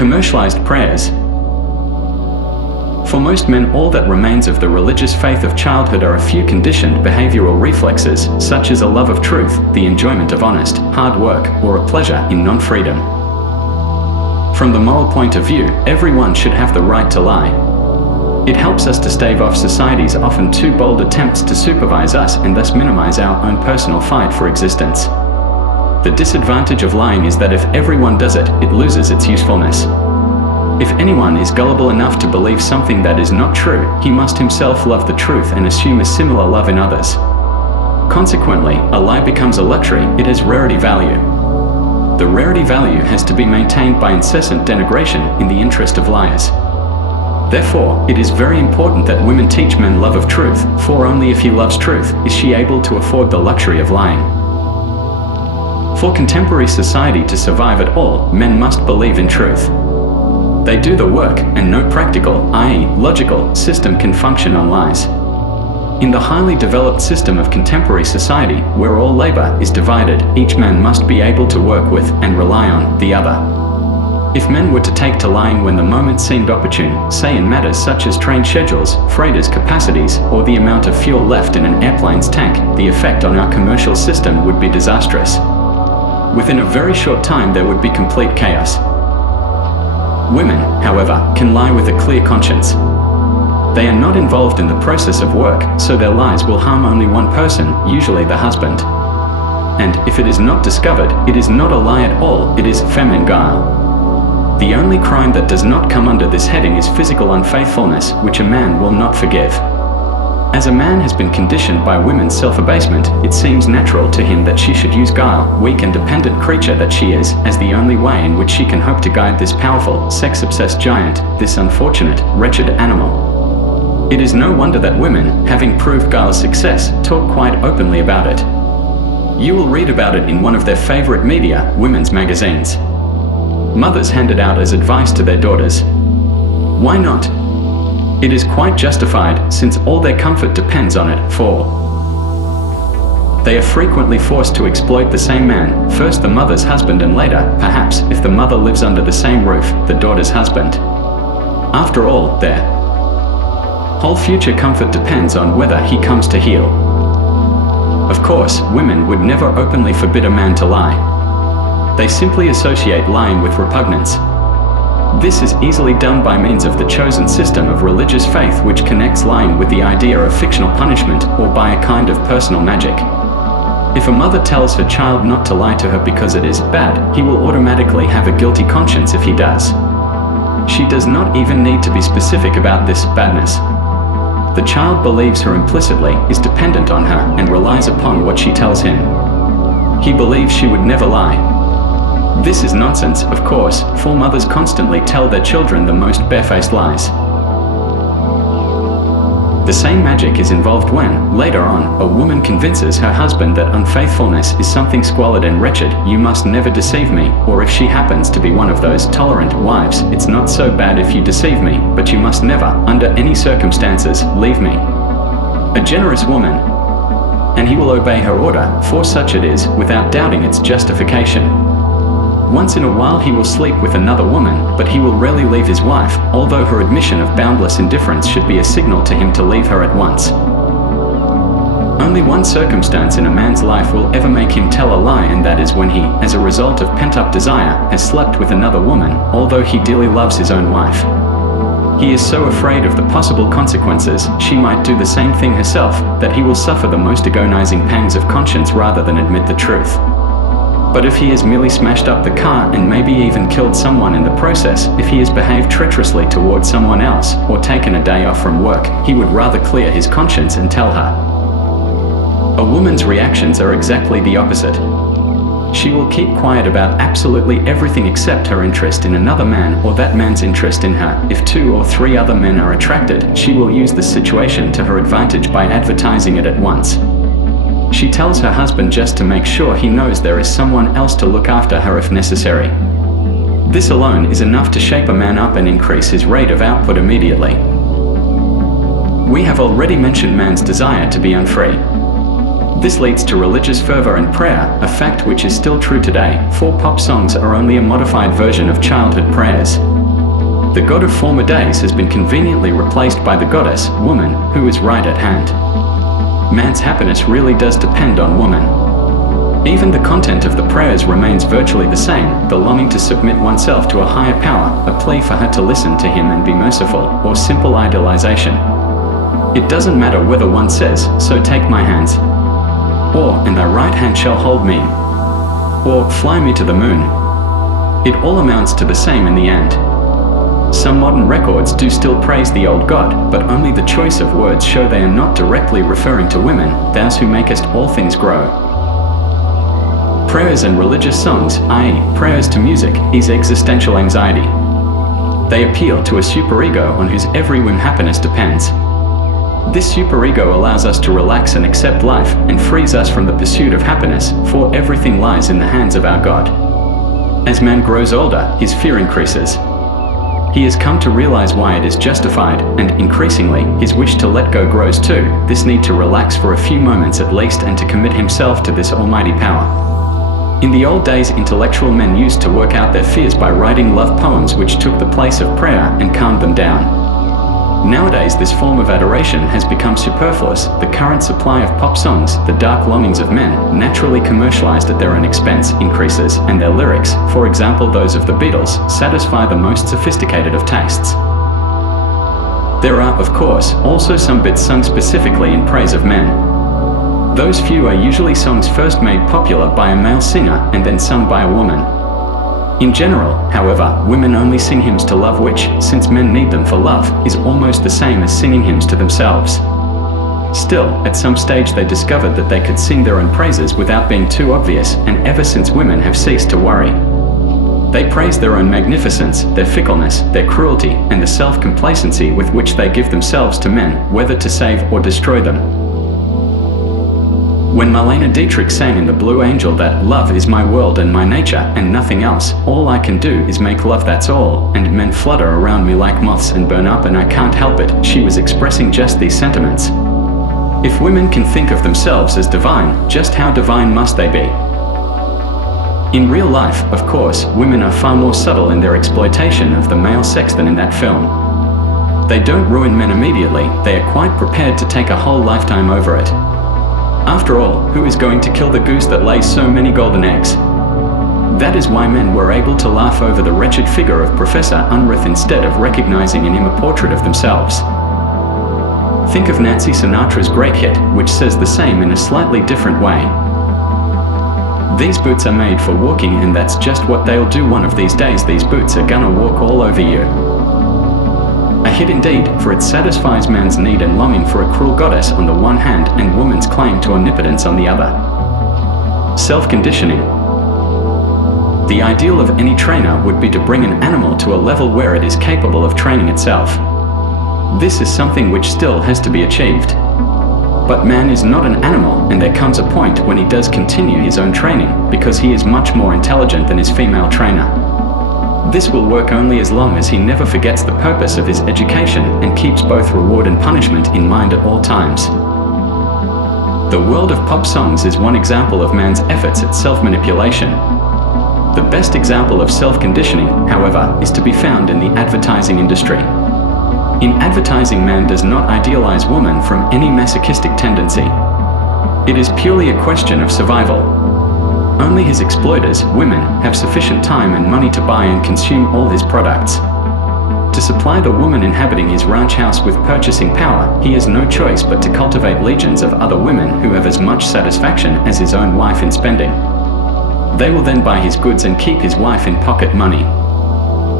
Commercialized prayers. For most men, all that remains of the religious faith of childhood are a few conditioned behavioral reflexes, such as a love of truth, the enjoyment of honest, hard work, or a pleasure in non-freedom. From the moral point of view, everyone should have the right to lie. It helps us to stave off society's often too bold attempts to supervise us and thus minimize our own personal fight for existence. The disadvantage of lying is that if everyone does it, it loses its usefulness. If anyone is gullible enough to believe something that is not true, he must himself love the truth and assume a similar love in others. Consequently, a lie becomes a luxury, it has rarity value. The rarity value has to be maintained by incessant denigration in the interest of liars. Therefore, it is very important that women teach men love of truth, for only if he loves truth is she able to afford the luxury of lying. For contemporary society to survive at all, men must believe in truth. They do the work, and no practical, i.e., logical, system can function on lies. In the highly developed system of contemporary society, where all labor is divided, each man must be able to work with and rely on the other. If men were to take to lying when the moment seemed opportune, say in matters such as train schedules, freighters' capacities, or the amount of fuel left in an airplane's tank, the effect on our commercial system would be disastrous. Within a very short time there would be complete chaos. Women, however, can lie with a clear conscience. They are not involved in the process of work, so their lies will harm only one person, usually the husband. And, if it is not discovered, it is not a lie at all, it is feminine guile. The only crime that does not come under this heading is physical unfaithfulness, which a man will not forgive. As a man has been conditioned by women's self-abasement, it seems natural to him that she should use guile, weak and dependent creature that she is, as the only way in which she can hope to guide this powerful, sex-obsessed giant, this unfortunate, wretched animal. It is no wonder that women, having proved guile's success, talk quite openly about it. You will read about it in one of their favorite media, women's magazines. Mothers hand it out as advice to their daughters. Why not? It is quite justified, since all their comfort depends on it, for they are frequently forced to exploit the same man, first the mother's husband and later, perhaps, if the mother lives under the same roof, the daughter's husband. After all, their whole future comfort depends on whether he comes to heel. Of course, women would never openly forbid a man to lie. They simply associate lying with repugnance. This is easily done by means of the chosen system of religious faith which connects lying with the idea of fictional punishment, or by a kind of personal magic. If a mother tells her child not to lie to her because it is bad, he will automatically have a guilty conscience if he does. She does not even need to be specific about this badness. The child believes her implicitly, is dependent on her, and relies upon what she tells him. He believes she would never lie. This is nonsense, of course, for mothers constantly tell their children the most barefaced lies. The same magic is involved when, later on, a woman convinces her husband that unfaithfulness is something squalid and wretched. You must never deceive me, or if she happens to be one of those tolerant wives, it's not so bad if you deceive me, but you must never, under any circumstances, leave me. A generous woman, and he will obey her order, for such it is, without doubting its justification. Once in a while he will sleep with another woman, but he will rarely leave his wife, although her admission of boundless indifference should be a signal to him to leave her at once. Only one circumstance in a man's life will ever make him tell a lie, and that is when he, as a result of pent-up desire, has slept with another woman, although he dearly loves his own wife. He is so afraid of the possible consequences, she might do the same thing herself, that he will suffer the most agonizing pangs of conscience rather than admit the truth. But if he has merely smashed up the car and maybe even killed someone in the process, if he has behaved treacherously towards someone else, or taken a day off from work, he would rather clear his conscience and tell her. A woman's reactions are exactly the opposite. She will keep quiet about absolutely everything except her interest in another man or that man's interest in her. If 2 or 3 other men are attracted, she will use the situation to her advantage by advertising it at once. She tells her husband just to make sure he knows there is someone else to look after her if necessary. This alone is enough to shape a man up and increase his rate of output immediately. We have already mentioned man's desire to be unfree. This leads to religious fervor and prayer, a fact which is still true today, for pop songs are only a modified version of childhood prayers. The god of former days has been conveniently replaced by the goddess, woman, who is right at hand. Man's happiness really does depend on woman. Even the content of the prayers remains virtually the same, the longing to submit oneself to a higher power, a plea for her to listen to him and be merciful, or simple idealization. It doesn't matter whether one says, "So take my hands," or "And thy right hand shall hold me," or "Fly me to the moon." It all amounts to the same in the end. Some modern records do still praise the old god, but only the choice of words show they are not directly referring to women, "Thou who makest all things grow." Prayers and religious songs, i.e., prayers to music, is existential anxiety. They appeal to a superego on whose every whim happiness depends. This superego allows us to relax and accept life, and frees us from the pursuit of happiness, for everything lies in the hands of our God. As man grows older, his fear increases. He has come to realize why it is justified, and increasingly, his wish to let go grows too, this need to relax for a few moments at least and to commit himself to this almighty power. In the old days, intellectual men used to work out their fears by writing love poems which took the place of prayer and calmed them down. Nowadays, this form of adoration has become superfluous. The current supply of pop songs, the dark longings of men, naturally commercialized at their own expense, increases, and their lyrics, for example those of the Beatles, satisfy the most sophisticated of tastes. There are, of course, also some bits sung specifically in praise of men. Those few are usually songs first made popular by a male singer and then sung by a woman. In general, however, women only sing hymns to love which, since men need them for love, is almost the same as singing hymns to themselves. Still, at some stage they discovered that they could sing their own praises without being too obvious, and ever since women have ceased to worry. They praise their own magnificence, their fickleness, their cruelty, and the self-complacency with which they give themselves to men, whether to save or destroy them. When Marlene Dietrich sang in The Blue Angel that "Love is my world and my nature, and nothing else, all I can do is make love, that's all, and men flutter around me like moths and burn up and I can't help it," she was expressing just these sentiments. If women can think of themselves as divine, just how divine must they be? In real life, of course, women are far more subtle in their exploitation of the male sex than in that film. They don't ruin men immediately, they are quite prepared to take a whole lifetime over it. After all, who is going to kill the goose that lays so many golden eggs? That is why men were able to laugh over the wretched figure of Professor Unruh instead of recognizing in him a portrait of themselves. Think of Nancy Sinatra's great hit, which says the same in a slightly different way. These boots are made for walking, and that's just what they'll do one of these days. These boots are gonna walk all over you. A hit indeed, for it satisfies man's need and longing for a cruel goddess on the one hand and woman's claim to omnipotence on the other. Self-conditioning. The ideal of any trainer would be to bring an animal to a level where it is capable of training itself. This is something which still has to be achieved. But man is not an animal, and there comes a point when he does continue his own training, because he is much more intelligent than his female trainer. This will work only as long as he never forgets the purpose of his education and keeps both reward and punishment in mind at all times. The world of pop songs is one example of man's efforts at self-manipulation. The best example of self-conditioning, however, is to be found in the advertising industry. In advertising, man does not idealize woman from any masochistic tendency. It is purely a question of survival. Only his exploiters, women, have sufficient time and money to buy and consume all his products. To supply the woman inhabiting his ranch house with purchasing power, he has no choice but to cultivate legions of other women who have as much satisfaction as his own wife in spending. They will then buy his goods and keep his wife in pocket money.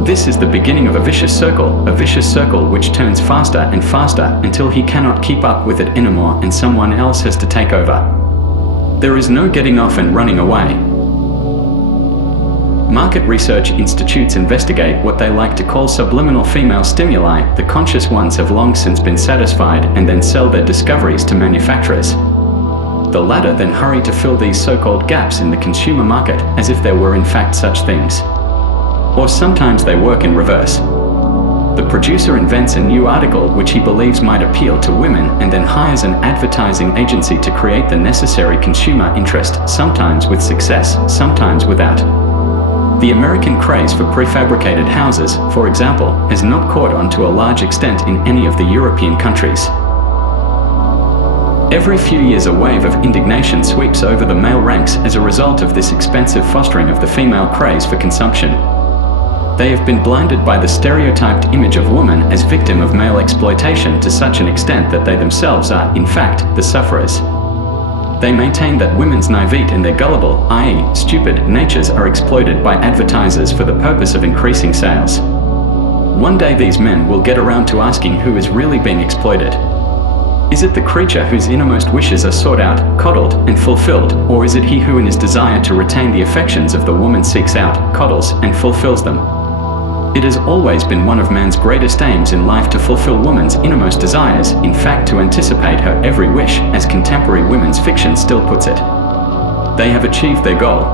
This is the beginning of a vicious circle which turns faster and faster until he cannot keep up with it anymore and someone else has to take over. There is no getting off and running away. Market research institutes investigate what they like to call subliminal female stimuli. The conscious ones have long since been satisfied and then sell their discoveries to manufacturers. The latter then hurry to fill these so-called gaps in the consumer market as if there were in fact such things. Or sometimes they work in reverse. The producer invents a new article which he believes might appeal to women and then hires an advertising agency to create the necessary consumer interest, sometimes with success, sometimes without. The American craze for prefabricated houses, for example, has not caught on to a large extent in any of the European countries. Every few years a wave of indignation sweeps over the male ranks as a result of this expensive fostering of the female craze for consumption. They have been blinded by the stereotyped image of woman as victim of male exploitation to such an extent that they themselves are, in fact, the sufferers. They maintain that women's naivete and their gullible, i.e., stupid, natures are exploited by advertisers for the purpose of increasing sales. One day these men will get around to asking who is really being exploited. Is it the creature whose innermost wishes are sought out, coddled, and fulfilled, or is it he who in his desire to retain the affections of the woman seeks out, coddles, and fulfills them? It has always been one of man's greatest aims in life to fulfill woman's innermost desires, in fact to anticipate her every wish, as contemporary women's fiction still puts it. They have achieved their goal.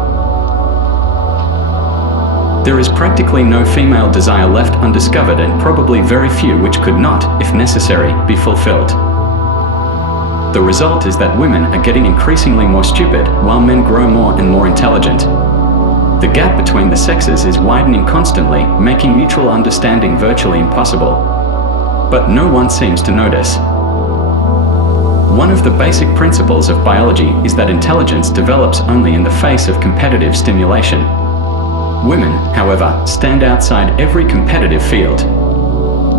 There is practically no female desire left undiscovered and probably very few which could not, if necessary, be fulfilled. The result is that women are getting increasingly more stupid, while men grow more and more intelligent. The gap between the sexes is widening constantly, making mutual understanding virtually impossible. But no one seems to notice. One of the basic principles of biology is that intelligence develops only in the face of competitive stimulation. Women, however, stand outside every competitive field.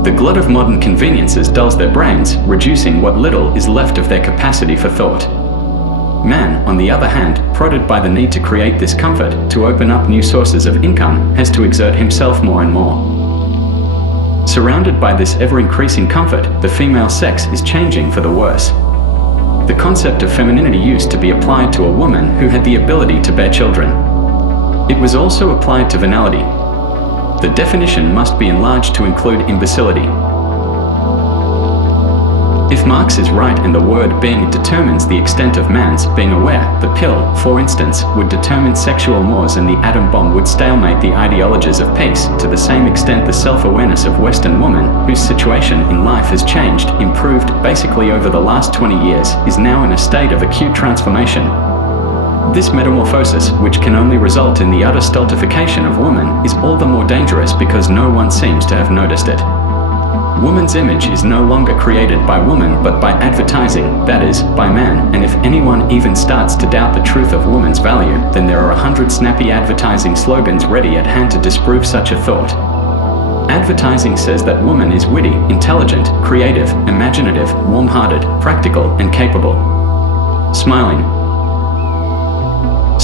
The glut of modern conveniences dulls their brains, reducing what little is left of their capacity for thought. Man, on the other hand, prodded by the need to create this comfort, to open up new sources of income, has to exert himself more and more. Surrounded by this ever-increasing comfort, the female sex is changing for the worse. The concept of femininity used to be applied to a woman who had the ability to bear children. It was also applied to venality. The definition must be enlarged to include imbecility. If Marx is right and the word being determines the extent of man's being aware, the pill, for instance, would determine sexual mores and the atom bomb would stalemate the ideologies of peace. To the same extent the self-awareness of Western woman, whose situation in life has changed, improved, basically over the last 20 years, is now in a state of acute transformation. This metamorphosis, which can only result in the utter stultification of woman, is all the more dangerous because no one seems to have noticed it. Woman's image is no longer created by woman but by advertising, that is, by man, and if anyone even starts to doubt the truth of woman's value, then there are 100 snappy advertising slogans ready at hand to disprove such a thought. Advertising says that woman is witty, intelligent, creative, imaginative, warm-hearted, practical, and capable. Smiling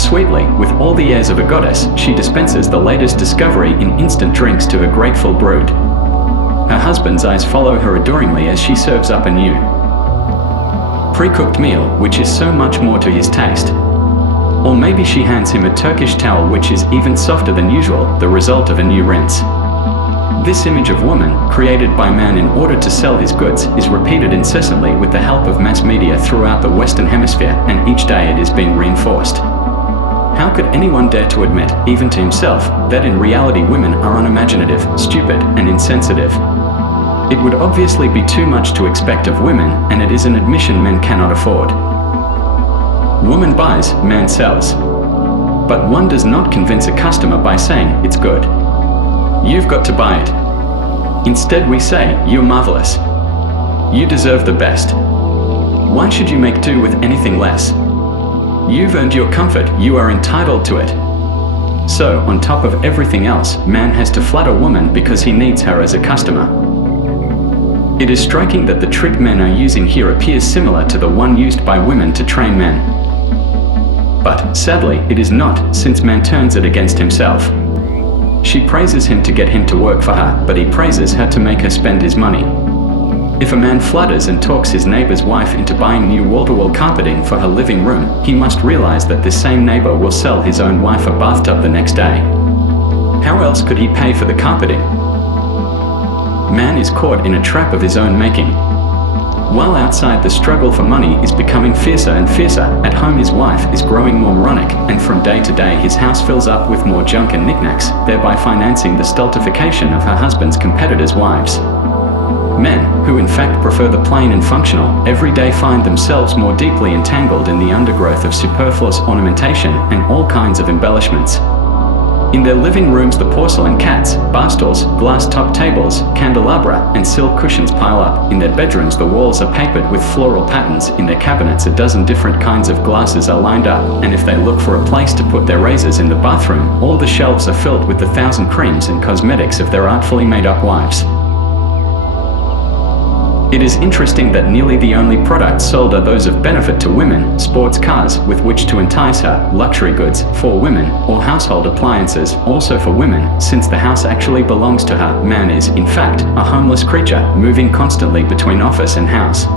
sweetly, with all the airs of a goddess, she dispenses the latest discovery in instant drinks to her grateful brood. Her husband's eyes follow her adoringly as she serves up a new pre-cooked meal, which is so much more to his taste. Or maybe she hands him a Turkish towel which is even softer than usual, the result of a new rinse. This image of woman, created by man in order to sell his goods, is repeated incessantly with the help of mass media throughout the Western Hemisphere, and each day it is being reinforced. How could anyone dare to admit, even to himself, that in reality women are unimaginative, stupid, and insensitive? It would obviously be too much to expect of women, and it is an admission men cannot afford. Woman buys, man sells. But one does not convince a customer by saying, it's good. You've got to buy it. Instead we say, you're marvelous. You deserve the best. Why should you make do with anything less? You've earned your comfort, you are entitled to it. So, on top of everything else, man has to flatter woman because he needs her as a customer. It is striking that the trick men are using here appears similar to the one used by women to train men. But, sadly, it is not, since man turns it against himself. She praises him to get him to work for her, but he praises her to make her spend his money. If a man flutters and talks his neighbor's wife into buying new wall-to-wall carpeting for her living room, he must realize that this same neighbor will sell his own wife a bathtub the next day. How else could he pay for the carpeting? Man is caught in a trap of his own making. While outside the struggle for money is becoming fiercer and fiercer, at home his wife is growing more moronic, and from day to day his house fills up with more junk and knickknacks, thereby financing the stultification of her husband's competitors' wives. Men, who in fact prefer the plain and functional, every day find themselves more deeply entangled in the undergrowth of superfluous ornamentation and all kinds of embellishments. In their living rooms, the porcelain cats, bar stools, glass-top tables, candelabra, and silk cushions pile up. In their bedrooms, the walls are papered with floral patterns. In their cabinets, a dozen different kinds of glasses are lined up, and if they look for a place to put their razors in the bathroom, all the shelves are filled with the 1,000 creams and cosmetics of their artfully made-up wives. It is interesting that nearly the only products sold are those of benefit to women: sports cars with which to entice her, luxury goods for women, or household appliances also for women, since the house actually belongs to her. Man is, in fact, a homeless creature, moving constantly between office and house.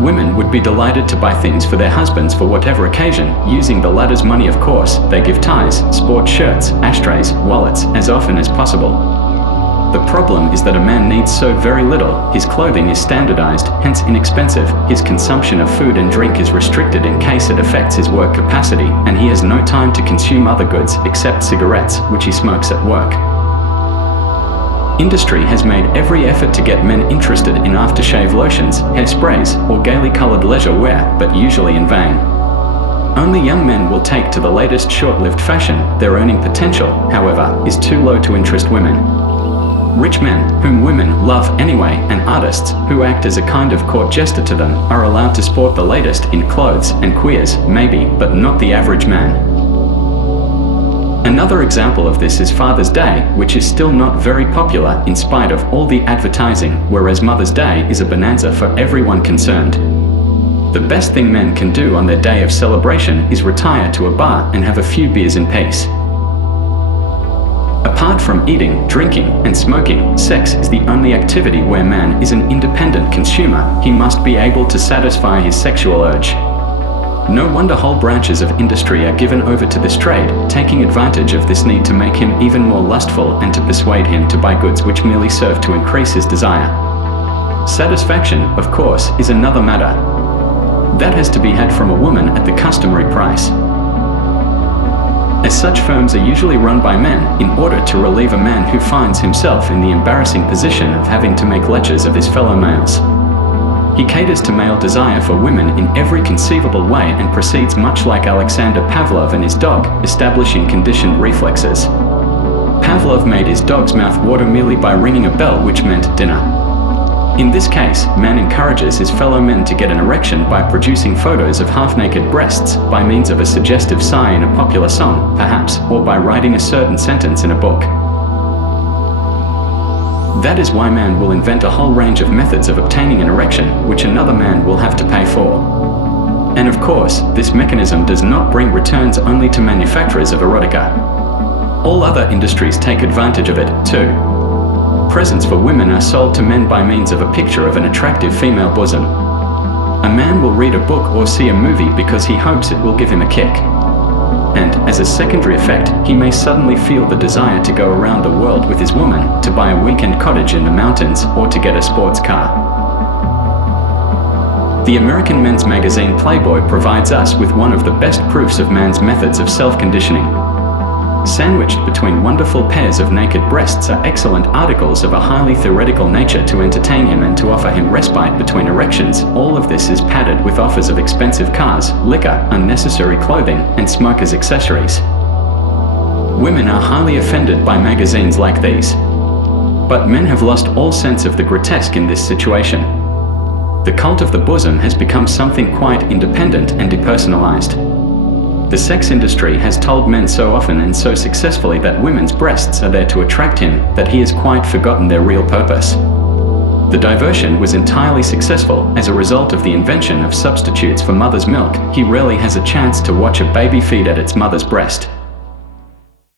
Women would be delighted to buy things for their husbands for whatever occasion, using the latter's money of course. They give ties, sports shirts, ashtrays, wallets, as often as possible. The problem is that a man needs so very little. His clothing is standardized, hence inexpensive. His consumption of food and drink is restricted in case it affects his work capacity, and he has no time to consume other goods except cigarettes, which he smokes at work. Industry has made every effort to get men interested in aftershave lotions, hairsprays, or gaily colored leisure wear, but usually in vain. Only young men will take to the latest short-lived fashion. Their earning potential, however, is too low to interest women. Rich men, whom women love anyway, and artists, who act as a kind of court jester to them, are allowed to sport the latest in clothes, and queers, maybe, but not the average man. Another example of this is Father's Day, which is still not very popular in spite of all the advertising, whereas Mother's Day is a bonanza for everyone concerned. The best thing men can do on their day of celebration is retire to a bar and have a few beers in peace. Apart from eating, drinking, and smoking, sex is the only activity where man is an independent consumer. He must be able to satisfy his sexual urge. No wonder whole branches of industry are given over to this trade, taking advantage of this need to make him even more lustful and to persuade him to buy goods which merely serve to increase his desire. Satisfaction, of course, is another matter. That has to be had from a woman at the customary price. As such, firms are usually run by men in order to relieve a man who finds himself in the embarrassing position of having to make lechers of his fellow males. He caters to male desire for women in every conceivable way and proceeds much like Alexander Pavlov and his dog, establishing conditioned reflexes. Pavlov made his dog's mouth water merely by ringing a bell which meant dinner. In this case, man encourages his fellow men to get an erection by producing photos of half-naked breasts, by means of a suggestive sigh in a popular song, perhaps, or by writing a certain sentence in a book. That is why man will invent a whole range of methods of obtaining an erection, which another man will have to pay for. And of course, this mechanism does not bring returns only to manufacturers of erotica. All other industries take advantage of it, too. Presents for women are sold to men by means of a picture of an attractive female bosom. A man will read a book or see a movie because he hopes it will give him a kick. And, as a secondary effect, he may suddenly feel the desire to go around the world with his woman, to buy a weekend cottage in the mountains, or to get a sports car. The American men's magazine Playboy provides us with one of the best proofs of man's methods of self-conditioning. Sandwiched between wonderful pairs of naked breasts are excellent articles of a highly theoretical nature to entertain him and to offer him respite between erections. All of this is padded with offers of expensive cars, liquor, unnecessary clothing, and smokers' accessories. Women are highly offended by magazines like these. But men have lost all sense of the grotesque in this situation. The cult of the bosom has become something quite independent and depersonalized. The sex industry has told men so often and so successfully that women's breasts are there to attract him, that he has quite forgotten their real purpose. The diversion was entirely successful as a result of the invention of substitutes for mother's milk. He rarely has a chance to watch a baby feed at its mother's breast.